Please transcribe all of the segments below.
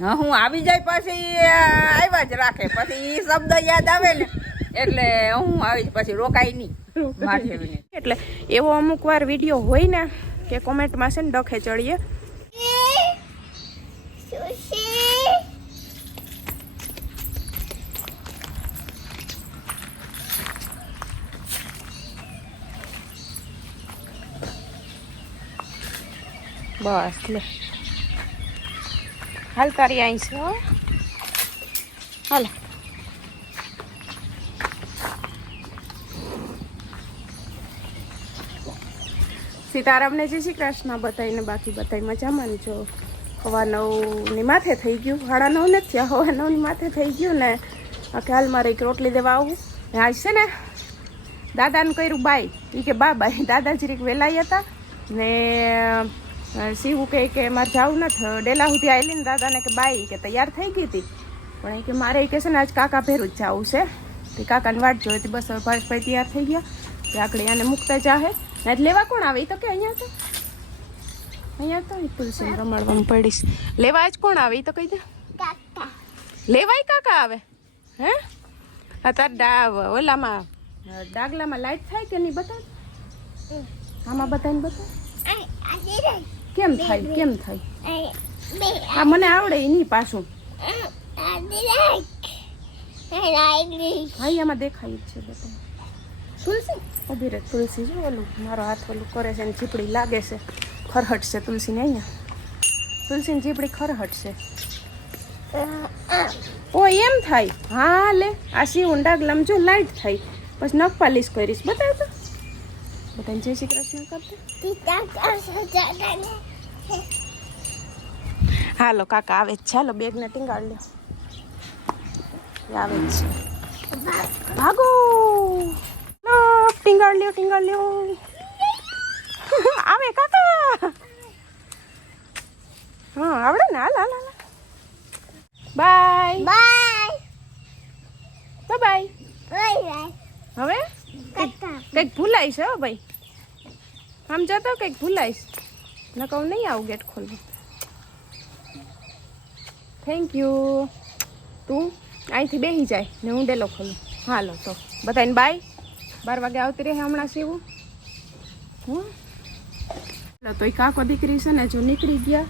હા આવી જાય પછી આવ્યા જ રાખે. પછી એ શબ્દ યાદ આવે ને એટલે હું આવી પછી રોકાય નહીં. એટલે એવો અમુક વાર વીડિયો હોય ને કે કોમેન્ટમાં છે ને ડખે ચડીએ. બસ લે. હાલ તારી અહીં છે હાલ. સીતારામને જય શ્રી કૃષ્ણ બતાવીને બાકી બતાવી મજામાં જો. હવા નવની માથે થઈ ગયું. સાડા નવ નથી થયા હવા નવની માથે થઈ ગયું ને. હાલ મારે એક રોટલી દેવા આવું. આજ છે ને, દાદાને કર્યું બાય એ કે બા બાય દાદા જરીક વેલાઈ હતા. ને શિવું કહે કે મારે જવું નથી. ડેલા સુધી આવેલી ને દાદાને કે બાઈ કે તૈયાર થઈ ગઈ હતી પણ એ કે મારે એ કહેશે છે ને આજ કાકા ભેરું જ જવું છે. તે કાકાની વાટ જોઈ હતી બસ હવે ભાઈ તૈયાર થઈ ગયા. તે આકડી આને મૂકતા જાહે. ને લેવા કોણ આવે? એ તો કે અહીંયા તો. અહીંયા તો તુલસી રમાડવામાં પડીશ. લેવા આજ કોણ આવે? એ તો કહી દે. લેવાય કાકા આવે? હે? આ તાર ડા ઓલામાં ડાગલામાં લાઈટ થાય કે નહીં બતાવ? આમાં બતાવીને બતાવ? કેમ થાય કેમ થાય? આ મને આવડે એની પાછું. હા આમાં દેખાય છે બધા. તુલસી? ઊભી રે તુલસી જો ઓલું મારો હાથ ઓલું કરે છે ને ચીપડી લાગે છે. ખરહટ છે તુલસીને અહીંયા. તુલસીની ચીપડી ખરહટ છે. ઓ એમ થાય? હા લે. આ શિવ ઊંડા લમજો લાઈટ થાય. પછી નખ પાલીશ કરીશ. બતાવ તો? બધાને જય શ્રી કૃષ્ણ કરते હાલો કાકા આવે જ છે. હાલો બેગને ટીંગાડ એ આવે જ છે. ભાગો. લો, ટીંગાડ લ્યો ટીંગાડ લ્યો. આવે કાકા. હા આવડે ને? હાલ હાલ હાલ. બાય. તો બાય. હવે? કંઈક છે હો ભાઈ. આમ જતો કંઈક ભૂલાઈશ. ન કહું, નહીં આવું ગેટ ખોલવું. થેન્ક યુ તું અહીંથી બેસી જાય ને હું ડેલો ખોલું. હાલો, તો બધાને બાય બાર વાગે આવતી રહે હમણાં સીવું. હું. એટલે તો એ કાકો દીકરી છે ને જો નીકળી ગયા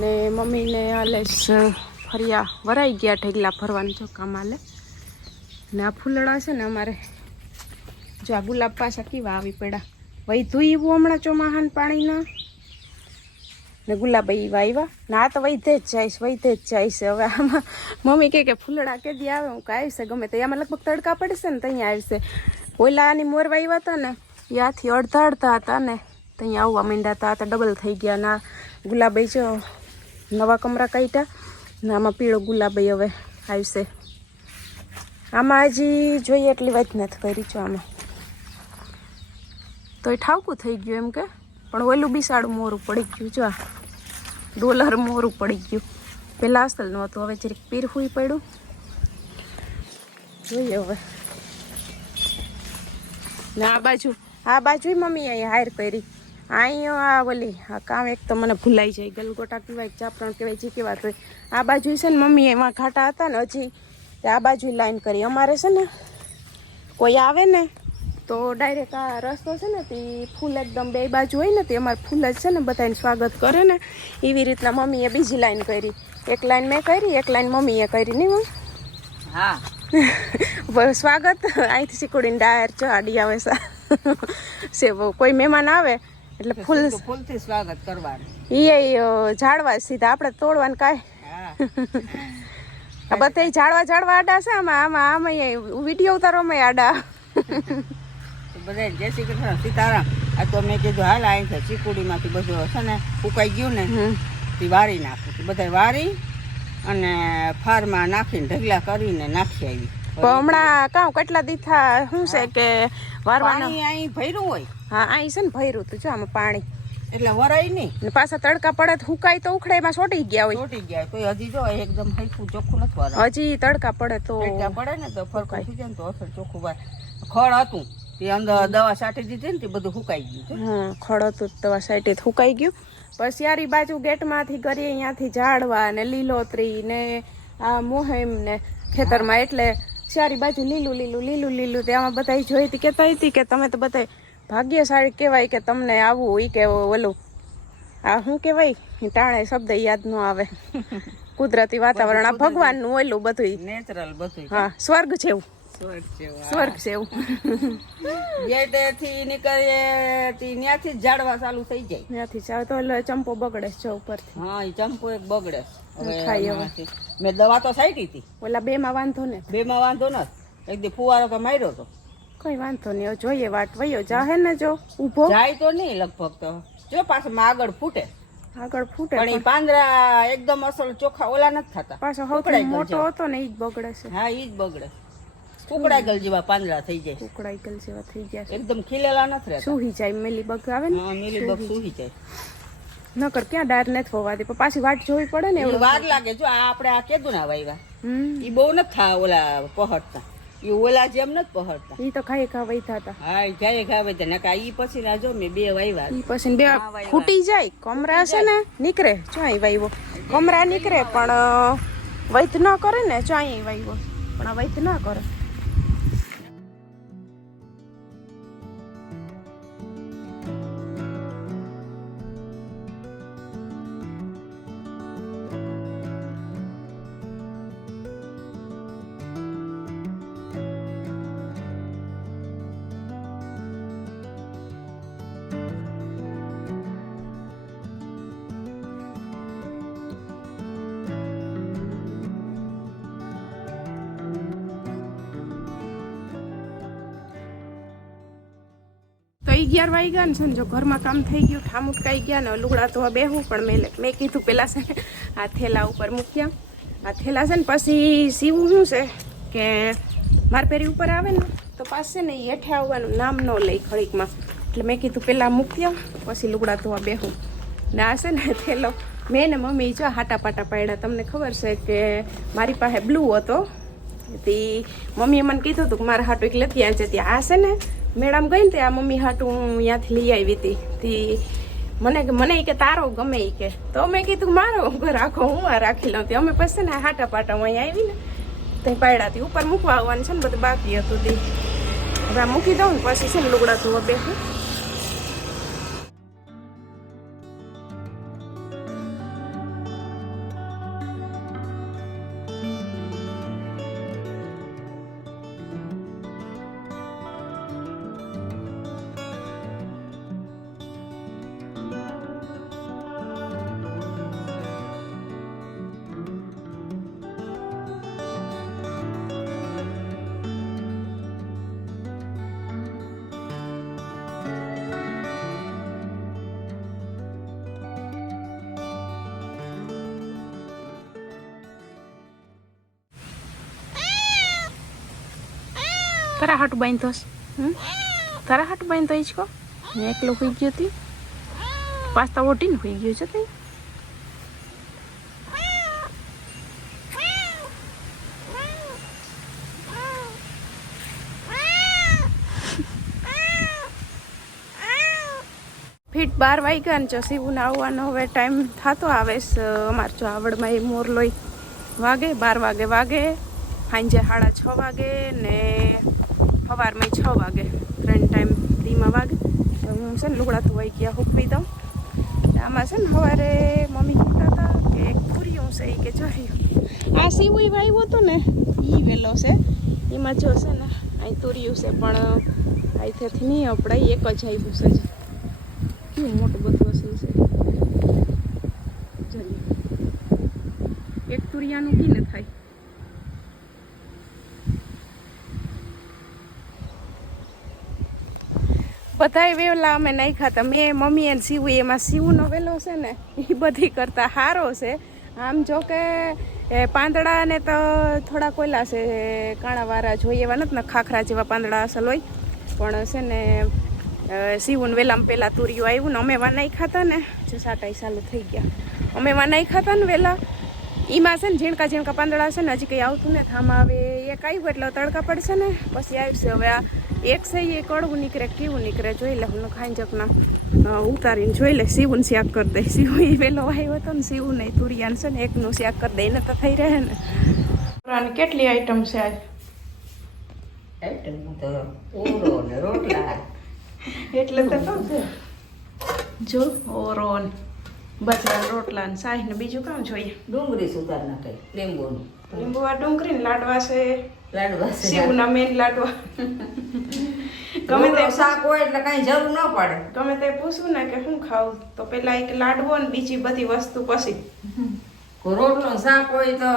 ને મમ્મીને હાલે ફર્યા વરાઈ ગયા ઢેગલા ફરવાનું કામ હાલે. ને આ ફૂલડા છે ને અમારે, જો આ ગુલાબ પાછા કેવા આવી પડ્યા. વહી ધોઈવું હમણાં ચોમાહાન પાણીના ને? ગુલાબ એવા આવ્યા ને આ તો વૈધે જ જઈશ વૈધે જ જઈશ હવે આમાં મમ્મી કહે કે ફૂલડા કેદી આવે, હું કાંઈ આવશે ગમે તે. આમાં લગભગ તડકા પડશે ને ત્યાં આવશે ઓલા આની મોરવા આવ્યા હતા ને ત્યાંથી અડધા અડધા હતા ને ત્યાં આવવા માંડ્યા હતા તો ડબલ થઈ ગયા ના ગુલાબ જો નવા કમરા કાઢ્યા ને આમાં પીળો ગુલાબ હવે આવશે આમાં હજી જોઈએ એટલી વાત નથી કરી જો આમાં. તો એ ઠાવકું થઈ ગયું એમ કે? પણ ઓલું બિસાડું મોરું પડી ગયું, જો આ ડોલર મોરું પડી ગયું. પહેલાં અસલ નહોતું હવે જરીક પીરહુઈ પડ્યું. જોઈએ હવે. ને આ બાજુ આ બાજુ મમ્મી અહીં હાયર કરી. અહીંયા આ ઓલી, આ કામ એક તો મને ભૂલાઈ જાય, ગલગોટા કહેવાય, ચાપરણ કહેવાય, જે કહેવાતું હોય આ બાજુ છે ને મમ્મી એમાં ઘાટા હતા ને હજી આ બાજુ લાઈન કરી. અમારે છે ને, કોઈ આવે ને તો ડાયરેક્ટ આ રસ્તો છે ને તે ફૂલ એકદમ બે બાજુ હોય ને તે અમારે ફૂલ જ છે ને બધાને સ્વાગત કરે ને. એવી રીતના મમ્મીએ બીજી લાઈન કરી. એક લાઈન મેં કરી એક લાઈન મમ્મીએ કરી નહીં મમ્મી? હા. સ્વાગત. અહીંથી શીખોડીને ડાયર ચડી આડી આવે છે કોઈ મહેમાન આવે એટલે ફૂલ ફૂલથી સ્વાગત કરવાનું. એ ઝાડવા સીધા આપણે તોડવાનું કાંઈ. આ બધા ઝાડવા ઝાડવા આડા છે આમાં આમાં આમાં વીડિયો ઉતારવામાં આડા. બધા જય શ્રી કૃષ્ણ સીતારામ. આ તો મેં કીધું હાલ આવી છે ચીકુડીમાંથી બધું છે ને ઉકાઈ ગયું ને. તે વારી નાખું બધા વારી અને ફારમાં નાખીને ઢગલા કરીને નાખી આવી. હમણાં કાં કેટલા દીથા શું છે કે વારવાનું? અહીં ભર્યું હોય. હા અહીં છે ને ભર્યું તું જો આમાં પાણી. એટલે વરાય નહીં. પાછા તડકા પડે તો હુકાય તો ઉખડે એમાં સોટી ગયા હોય. છોટી ગયા તો હજી જો એકદમ હલકું ચોખ્ખું નથી હજી તડકા પડે તો પડે ને તો ફરકું થઈ જાય ને તો અસર ચોખ્ખું ખડ હતું. તે અંદર દવા છાંટી દીધી ને તે બધું સુકાઈ ગયું હા ખડો દવા સાઈડે હુકાઈ ગયું. પછી યારી બાજુ ગેટમાંથી કરીએ અહીંયાથી ઝાડવા ને લીલોતરી ને આ મોહેમ ને ખેતરમાં એટલે ચારી બાજુ લીલું લીલું લીલું લીલું તેમાં બધા જોઈ હતી કહેતા હતી કે તમે તો બધા ભાગ્યશાળી કહેવાય કે તમને આવું ઈ કે ઓલું. આ શું કહેવાય? ટાણે શબ્દ યાદ ન આવે. કુદરતી વાતાવરણ આ ભગવાનનું ઓલું બધું નેચરલ બધું હા સ્વર્ગ જેવું. સ્વર્ગ છે જેવું. ગેટેથી નીકળીએ ત્યાંથી ઝાડવા ચાલુ થઈ જાય. ત્યાંથી ચાલ તો એટલે ચંપો બગડે છે ઉપરથી. હા એ ચંપો એક બગડે. હવે મેં દવા તો સાઈટી હતી. ઓલા બે માં વાંધો ને. બે માં વાંધો ન એક દી ફુવારો તો માર્યો તો. કઈ વાંધો નહીં જોઈએ વાટ વયો જાહે ને જો. ઊભો. જાય તો નહીં લગભગ તો. જો પાછળ આગળ ફૂટે. આગળ ફૂટે પણ એ પાંદડા એકદમ અસલ ચોખા ઓલા નથી થતા. પાછો ઉકળાઈ મોટો હતો ને ઈ જ બગડે છે. હા ઈ જ બગડે. કુકડાઈ ગયેલ જેવા પાંદડા થઈ જાય. કુકડાઈકલ જેવા થઈ ગયા એકદમ ખીલેલા નથી રહેતા. સુહી જાય મેલી બગ આવે ને? હા નીલી બગ સુહી જાય નકર ક્યાં ડાર નથી હોવાતી દે પાછી વાટ જોવી પડે ને એવું વાર લાગે જો આ આપણે આ કેદું ના વાવ્યા ઈ બહુ નથી થા ઓલા પહોંચતા. ઈ ઓલા જેમ નથી પહોંચતા. ઈ તો ખાઈ ખા વૈતા હતા. હા ઈ જાય ખાવે તે નકા ઈ પછી ના જો મેં બે વાવ્યા ઈ પછી બે ફૂટી જાય કમરા છે ને નીકળે ચોઈ વાવ્યો કમરા નીકળે પણ વૈત ન કરે ને ચોઈ વાવ્યો પણ આ વૈત ન કરે. અગિયાર વાગ્યા ને છે ને જો ઘરમાં કામ થઈ ગયું, ઠામ ઉટકાઈ ગયા ને લુગડા તો બેહું, પણ મેં મેં કીધું પેલા છે આ થેલા ઉપર મૂક્યા. આ થેલા છે ને પછી સીવું શું છે? કે માર પેરી ઉપર આવે ને, તો પાસે ને હેઠે આવવાનું, નામ ન લઈ ખડીકમાં. એટલે મેં કીધું પેલા મૂક્યા, પછી લુગડા ધોવા બેહું. ને આ છે ને થેલો, મેં ને મમ્મી જો હાટા પાટા પાડ્યા. તમને ખબર છે કે મારી પાસે બ્લુ હતો, તે મમ્મીએ મને કીધું હતું કે મારા હાટું એક લેતી આવજે ત્યાં આ છે ને મેડમ ગઈ ને તે આ મમ્મી હાટું હું ત્યાંથી લઈ આવી હતી. તી મને મને કે તારો ગમે એ કે. તો મેં કીધું, મારો રાખો, હું આ રાખી લઉં. તી અમે પછી ને હાટા પાટા હું અહીંયા આવી ને ત્યાં પાડ્યા હતી ઉપર મૂકવા આવવાનું છે ને બધું બાકી હતું તી. હવે મૂકી દઉં ને પછી છે ને લુગડા ધોવા બેસું તારા હાટું? હમ? તારા હાટું બાંધતો હિંચકો ને એકલો હોઈ ગયો હતી પાસ્તા ઓટીને હોઈ ગયો છે ફીટ બાર વાગ્યા ને સીવું આવવાનો હવે ટાઈમ થતો આવે અમારે જો આવડમાં એ મોરલોય વાગે, બાર વાગે વાગે. સાંજે સાડા છ વાગે ને સવારમાં છ વાગે. ત્રણ ટાઈમ ધીમા વાગે. તો હું છે ને લુગડા ધોવાઈ ગયા હુકવી દઉં. આમાં છે ને સવારે મમ્મી કહેતા હતા કે એક પૂરીયું છે એ કે જોયું આ સીવું વાવ્યું હતું ને એ વેલો છે. એમાં જો છે ને, અહીં તુર્યું છે, પણ અહીંથી નહીં આપણે એક જ આવ્યું છે. કેવું મોટું બધું હશે છે. એક તુરિયાનું કીને થાય? બધાય વેલા અમે નાખ્યા ખાતા મેં, મમ્મી અને સીવું એમાં સીવુંનો વેલો છે ને એ બધી કરતા સારો છે. આમ જો કે, એ પાંદડાને તો થોડા કોયલા છે કાણાવાળા જોઈએ એવા નથી ને, ખાખરા જેવા પાંદડા અસલ હોય. પણ છે ને સીવું વેલામાં પહેલાં તુરિયું આવ્યું ને, અમે વા નહીં ખાતા ને, જો સાટાઈ ચાલુ થઈ ગયા. અમે વા નહીં ખાતા ને વહેલા એમાં છે ને, ઝીણકા ઝીણકા પાંદડા છે ને, હજી કંઈ આવતું ને થામાં આવે એક આવ્યું એટલે તડકા પડશે ને, પછી આવશે. હવે આ એક છે એ કડવું નીકળે કેવું નીકળે જોઈ લે હું ખાઈ જકના અ, ઉતારીને જોઈ લે શિવને શાક કરી દે. શિવ એ પેલો આવ્યો હતો ને શિવ નહીં તુરિયાન છે ને એકનું શાક કરી દે એને તો થઈ રહે ને. કેટલી આઈટમ છે આજ? આઈટમમાં તો ઓરો ને રોટલા. એટલે તો કહું છું? જો ઓરોન બચરા રોટલા ને સાહ ને બીજું કામ જોઈએ. ડુંગળી સુધાર નાખે લીંબુ આ ડુંગળી ને લાડવા છે. લાડવા શિવના મેન લાડવા ગમે તે શાક હોય એટલે કઈ જરૂર ન પડે. ગમે તે પૂછું ને કે શું ખાવું તો પેલા એક લાડવો ને બીજી બધી વસ્તુ પછી. રોટલો શાક હોય તો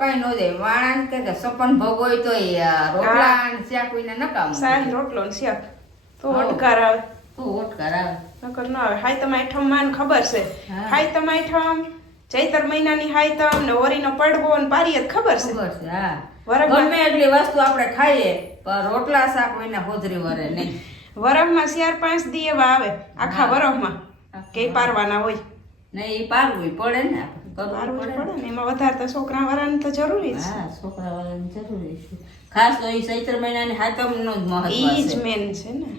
કઈ ન જાય. વાળા કે કે સપન ભોગ હોય તો રોટલા ને શાક હોય નકામ. સાહ રોટલો ને શાક. તો ઓટકાર આવે. તો ઓટકાર આવે. નકર ન આવે. હાઈતમ આઈઠમ માન ખબર છે. હા. હાઈતમ આઈઠમ ચૈતર મહિનાની હાઈતમ ને ઓરીનો પડવો ને પારી ખબર છે. ખબર છે હા. ગમે એટલી વસ્તુ આપણે ખાઈએ પણ રોટલા શાક હોય ને હોજરી વરે નહીં. વરફમાં ચાર પાંચ દી એવા આવે આખા વરફમાં કે પારવાના હોય. નહીં એ પારવું પડે ને પારવું પડે ને. એમાં વધારે તો છોકરા વાળાને તો જરૂરી જ. હા છોકરા વાળાને જરૂરી છે. ખાસ તો એ ચૈત્ર મહિનાની હાતમનો જ છે મહત્વ જ મેન છે ને.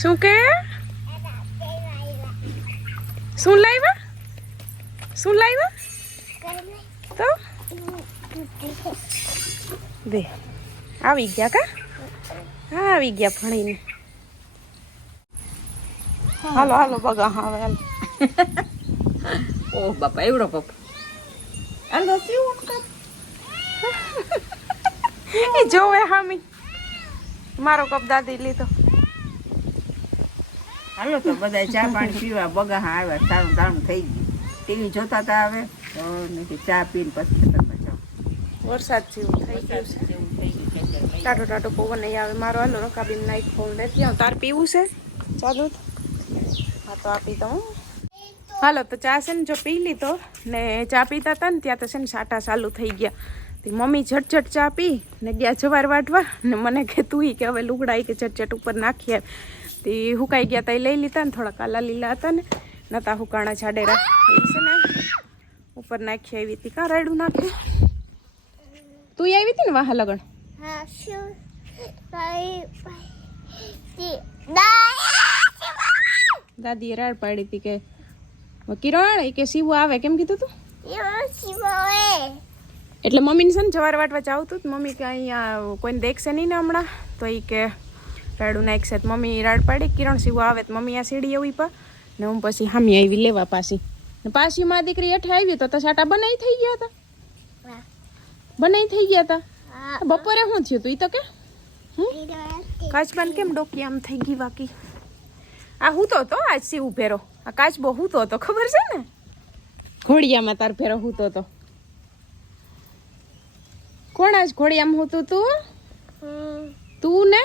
શું કે? શું લાવ્યા શું લાવ્યા તો? દે. આવી ગયા કા? હા આવી ગયા ભણીને. હાલો હાલો બગા હા હાલો. ઓહ બાપા એવડો પપ્પા કેવું કાપ એ જોવે હામી. મારો કપ દાદી લીધો. હાલો તો બધા ચા પાણી પીવા બગા હા આવ્યા. સારું સારું થઈ ગયું. ટીવી જોતા તા આવે તો નથી ચા પીને પછી ખેતરમાં જાઓ વરસાદ જેવું થઈ ગયું છે. ટાટો ટાટો પવન નહીં આવે. મારો હાલો રકાબીન નાઈ ફોન લેતી આવું તાર પીવું છે? ચા હા તો આપી દઉં હાલો તો ચા છે ને જો પી લીધો ને ચા પીતા હતા ને ત્યાં તો છે ને સાટા ચાલુ થઈ ગયા. તે મમ્મી ઝટઝટ ચા પી ને ગયા જવાર વાટવા ને મને કે તું કે હવે લુગડા કે ઝટઝટ ઉપર નાખી આવ તે હુકાઈ ગયા તા એ લઈ લીધા ને થોડા કાલા લીલા હતા ને નતા હુકાણા જાડેરા. એ છે ને ઉપર નાખી આવી હતી. કાં રાયડું નાખ્યું તું આવી હતી ને વાહ લગણ દાદીએ રાડ પાડી હતી કે કિરણ એ કે સીવું આવે. કેમ કીધું તું? એટલે મમ્મીને છે ને જવાર વાટવા જાવ તું મમ્મી કે અહીંયા કોઈને દેખશે નહીં ને હમણાં તો એ કે રાડું નાખશે તો મમ્મી રાડ પાડી કિરણ સીવું આવે તો મમ્મી આ સીડી આવી પા. ને હું પછી હામી આવી લેવા પાછી. ને પાછી માં દીકરી હેઠે આવી તો સાટા બનાવી થઈ ગયા હતા. બનાવી થઈ ગયા હતા. બપોરે શું થયું તું એ તો કે? કાચબાન કેમ ડોકી આમ થઈ ગઈ બાકી? આ હું તો હતો આજ સી ઉભેરો આ કાચબો હું તો તો ખબર છે ને? ઘોડિયામાં તાર ફેરો હું તો હતો. કોણ આજ ઘોડિયામાં હું તું તું? તું ને?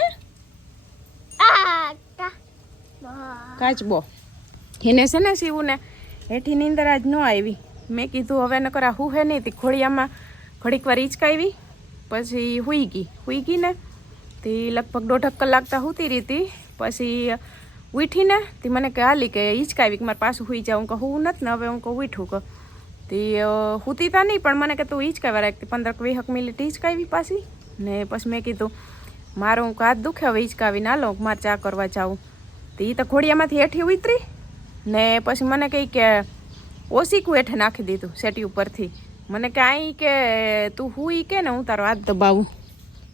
કાચબો એને છે ને સીવું ને હેઠી નીંદર આજ ન આવી. મેં કીધું હવે ન કરા હું હે નહીં, તે ખોળિયામાં ઘડીક વાર હિંચકાવી પછી હુઈ ગઈ. હુઈ ગઈ ને તે લગભગ દોઢક કલાક તા હુતી રહી પછી ઉઠીને તે મને કે, હાલી કે હિંચકાવી કે મારે પાછું હુઈ જાઉં. કે હું નથી ને હવે હું કહું ઉઠું. કે તે હુતી તા નહીં, પણ મને કે, તું હિંચકાવા રાખતી પંદર વીસક મિનિટ હિંચકાવી પાછી. ને પછી મેં કીધું મારો હું હાથ દુખે, હવે હિંચકાવી ના લો મારે ચા કરવા જાઉં તો એ તો ઘોડિયામાંથી હેઠી ઉતરી. ને પછી મને કહી કે ઓસીકું હેઠે નાખી દીધું સેટી ઉપરથી. મને કે આઈ કે તું હુઈ કે ને હું તારો હાથ દબાવું.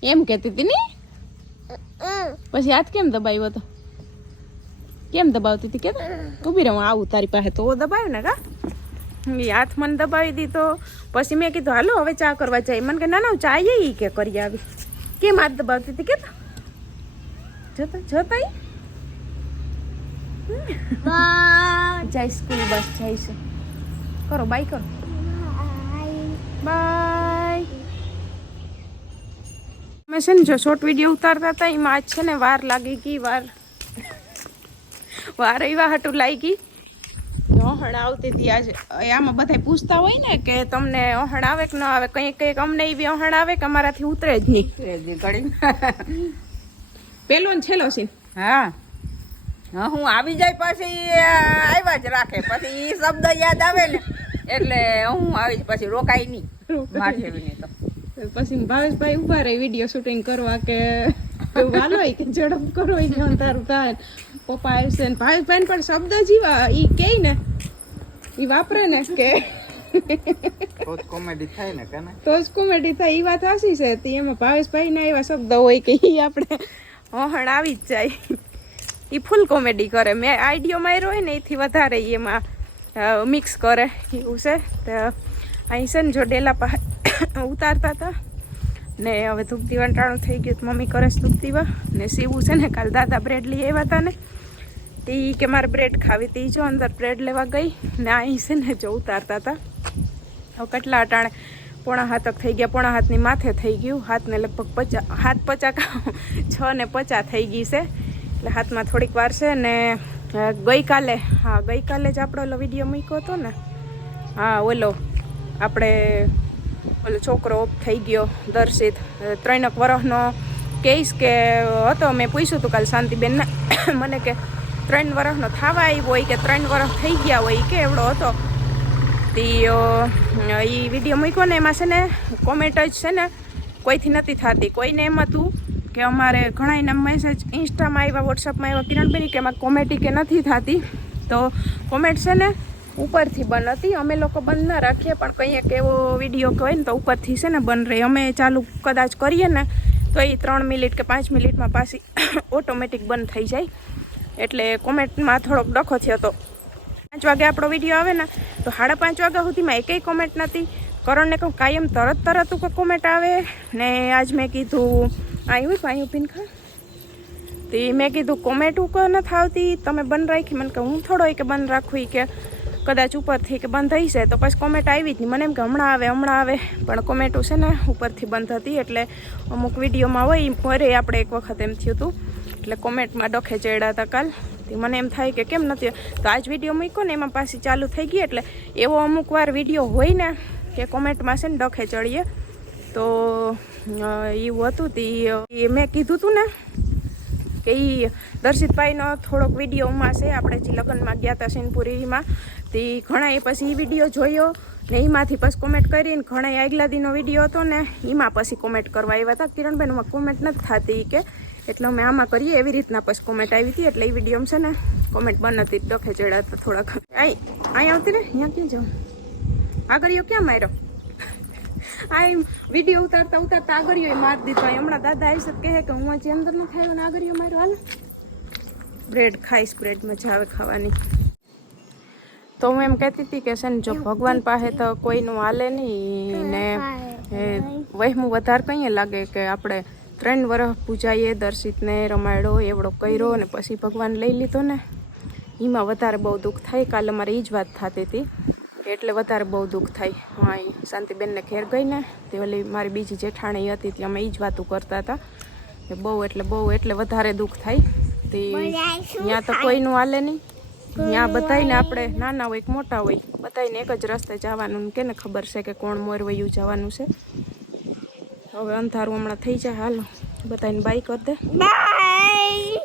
એમ કહેતી હતી ની? પછી હાથ કેમ દબાવ્યો હતો? કેમ દબાવતી હતી કે ઊભી રહું આવું તારી પાસે. તો દબાવ્યો ને કા? એ હાથ મને દબાવી દીધો. પછી મેં કીધું, હાલો, હવે ચા કરવા જાય. મને કે, ના ના ચા એ કે કરી આવી. કેમ હાથ દબાવતી હતી કે જોતા જોતા? જાય સ્કૂલ બસ જાય છે. કરો બાય કરો. બાય અમે છે ને જો શોર્ટ વીડિયો ઉતારતા હતા એમાં આજ છે ને વાર લાગી ગઈ વાર. વાર એવા હાટું લાગી. ઓહણ આવતી હતી આજે. આમાં બધા પૂછતા હોય ને કે તમને ઓહણ આવે કે ન આવે કંઈક કંઈક અમને એવી ઓહણ આવે કે અમારાથી ઉતરે જ નહીં. એ જે ઘડી. પેલો ને છેલ્લો સીન. હા. હા હું આવી જાય પછી આવ્યા જ રાખે. પછી એ શબ્દ યાદ આવે ને એટલે હું આવીશ પછી રોકાય નહીં. માઠેવીની તો. પછી ભાવેશભાઈ ઊભા રહે વીડિયો શૂટિંગ કરવા કે વાલો કે ઝડપ કરો એ તારું થાય પપ્પા આવશે ને. ભાવેશભાઈ પણ શબ્દ જીવા એ કે ને ઈ વાપરે ને કે? તો જ કોમેડી થાય ને કાને? તો જ કોમેડી થાય ઈ વાત હાસી છે. તે એમાં ભાવેશભાઈ ના એવા શબ્દ હોય કે ઈ આપણે હોહણ આવી જ જાય. ઈ ફૂલ કોમેડી કરે. મેં આઈડિયો માર્યો હોય ને એથી વધારે એમાં મિક્સ કરે. એવું છે. તો અહીં છે ને જો ડેલા ઉતારતા હતા ને હવે ધૂપ દીવા ટાણું થઈ ગયું તો મમ્મી કરે છે ધૂપ દીવા ને સીવું છે ને કાલ દાદા બ્રેડ લઈ આવ્યા હતા ને. તે કે મારે બ્રેડ ખાવી તી. જો અંદર બ્રેડ લેવા ગઈ ને અહીં છે ને જો ઉતારતા હતા હવે કેટલા અટાણે પોણા હાથક થઈ ગયા. પોણા હાથની માથે થઈ ગયું. હાથને લગભગ પચા, હાથ પચા છ ને પચા થઈ ગઈ છે. એટલે હાથમાં થોડીક વાર છે ને ગઈકાલે, હા, ગઈકાલે જ આપણો ઓલો વીડિયો મૂક્યો હતો ને. હા, ઓલો આપણે, ઓલો છોકરો ઓફ થઈ ગયો, દર્શિત. ત્રણેક વરસનો કહીશ કે હતો. મેં પૂછ્યું હતું કાલે શાંતિબેનને. મને કે ત્રણ વર્ષનો થવા આવ્યો હોય કે ત્રણ વર્ષ થઈ ગયા હોય કે એવડો હતો. તે એ વીડિયો મૂક્યો ને એમાં છે ને કોમેન્ટ જ છે ને, કોઈથી નથી થતી. કોઈને એમ હતું કે અમારે ઘણા એના મેસેજ ઇન્સ્ટામાં આવ્યા વોટ્સઅપમાં આવ્યા કિરણબેન કે એમાં કોમેડી કે નથી થતી. તો કોમેન્ટ છે ને ઉપરથી બંધ હતી. અમે લોકો બંધ ના રાખીએ, પણ કંઈ એક એવો વીડિયો હોય ને તો ઉપરથી છે ને બંધ રહે. અમે ચાલુ કદાચ કરીએ ને, તો એ ત્રણ મિનિટ કે પાંચ મિનિટમાં પાછી ઓટોમેટિક બંધ થઈ જાય. એટલે કોમેન્ટમાં થોડોક ડખો થયો હતો પાંચ વાગે આપણો વીડિયો આવે ને, તો સાડા પાંચ વાગ્યા સુધીમાં એકેય કોમેન્ટ નથી. કરણને કહું, કાયમ તરત તરત કોમેન્ટ આવે. ને આજ મેં કીધું આવ્યું પાયું પિન ખા. તે મેં કીધું, કોમેન્ટ ઉપર નથી આવતી. તમે બંધ રાખી. મને કે હું થોડો કે બંધ રાખું કે, કદાચ ઉપરથી કે બંધ થઈ છે તો પછી કોમેન્ટ આવી જ નહીં મને એમ કે, હમણાં આવે હમણાં આવે. પણ કોમેન્ટો છે ને ઉપરથી બંધ હતી. એટલે અમુક વિડીયોમાં હોય ઈ આપણે એક વખત એમ થયું હતું. એટલે કોમેન્ટમાં ડોખે ચડ્યા હતા કાલ. મને એમ થાય કે કેમ નથી. તો આજ વીડિયો મૂક્યો ને એમાં પાછી ચાલુ થઈ ગઈ એટલે એવો અમુક વાર વીડિયો હોય ને કે કોમેન્ટમાં છે ને ડખે ચડીએ. તો એવું હતું તે મેં કીધું હતું ને કે એ દર્શિતભાઈનો થોડોક વિડીયોમાં છે, આપણે જે લગ્નમાં ગયા હતા સેનપુરીમાં તે ઘણા એ પછી એ વીડિયો જોયો ને એમાંથી પછી કોમેન્ટ કરીને ઘણા આગલા દીનો વીડિયો હતો ને એમાં પછી કોમેન્ટ કરવા આવ્યા હતા. કિરણબેનમાં કોમેન્ટ નથી થતી કે એટલે અમે આમાં કરીએ એવી રીતના પછી કોમેન્ટ આવી હતી એટલે એ વીડિયો છે ને કોમેન્ટ બંધ હતી ડોખે ચડ્યા હતા થોડાક. અહીં અહીં આવતી ને અહીંયા ક્યાં જાઉં? આગળ ક્યાં માર્યો? આ એમ વીડિયો ઉતારતા ઉતારતા એ મારી દીધો. હમણાં દાદા આવી શકે કહે કે હું આજે અંદર નથી ખાયો ને આગળીઓ માર્યો. હાલ. બ્રેડ ખાઈશ બ્રેડ મજા આવે ખાવાની. તો હું એમ કહેતી હતી કે છે ને જો ભગવાન પાસે તો કોઈનું હાલે નહીં ને એ વહેમું વધારે કંઈ લાગે કે આપણે ત્રણ વર્ષ પૂજાએ દર્શિતને રમાડ્યો, એવડો કર્યો ને પછી ભગવાન લઈ લીધો ને. એમાં વધારે બહુ દુઃખ થાય, કાલે મારે એ જ વાત થતી હતી એટલે વધારે બહુ દુઃખ થાય. હું અહીં શાંતિબેનને ઘેર ગઈ ને, તે ઓલી મારી બીજી જેઠાણી હતી ત્યાં અમે એ જ વાતું કરતા હતા. કે બહુ એટલે બહુ, એટલે વધારે દુઃખ થાય. તે ત્યાં તો કોઈનું હાલે નહીં ત્યાં બધાને આપણે, નાના હોય કે મોટા હોય બધાને એક જ રસ્તે જવાનું ને કેને ખબર છે કે કોણ મોર વયું જવાનું છે. હવે અંધારું હમણાં થઈ જાય હાલો બધાને બાય કરી દે Bye.